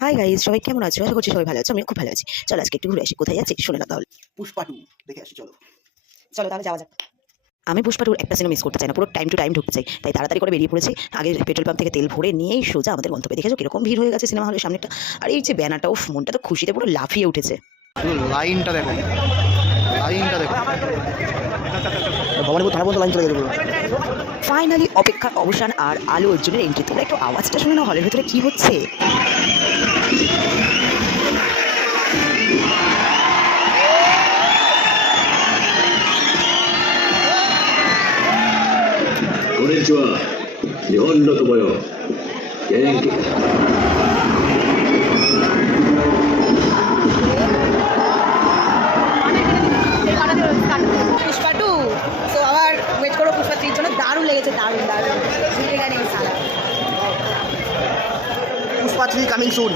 Hi guys সবাই কেমন আছো? আশা করছি সবাই ভালো আছো আমি খুব ভালো আছি। চলো আজকে একটু ঘুরে আসি কোথায় যাচ্ছি শুনে না তাহলে। পুষ্পা টু দেখে আসি চলো। চলো তাহলে যাওয়া যাক। আমি পুষ্পাটুর একটা সিনেমা মিস করতে চাই না পুরো টাইম টু টাইম ঢুকতে চাই। তাই তাড়াতাড়ি করে বেরিয়ে পড়েছি। আগে পেট্রোল পাম্প থেকে তেল ভরে নিয়েই সোজা আমাদের গন্তব্যে। দেখেছ কীরকম ভিড় হয়ে গেছে সিনেমা হলের সামনেটা আর এই যে ব্যানারটা উফ মনটা তো খুশিতে পুরো লাফিয়ে উঠেছে। লাইনটা দেখো। লাইনটা দেখো। ভবানীপুর থানা পর্যন্ত লাইন চলে ফাইনালি অপেক্ষার অবসান আর আলো অর্জুনের এন্ট্রি তোমরা একটু আওয়াজটা শুনে না হলের ভিতরে কি হচ্ছে? こんにちは。日本の友よ。元気。 পুষ্পা টু সো আবার ওয়েট করো পুষ্পা থ্রির জন্য দারুণ লেগেছে দারুণ দারুণ ঝুঁকে গেছে সারা পুষ্পা থ্রি কামিং সুন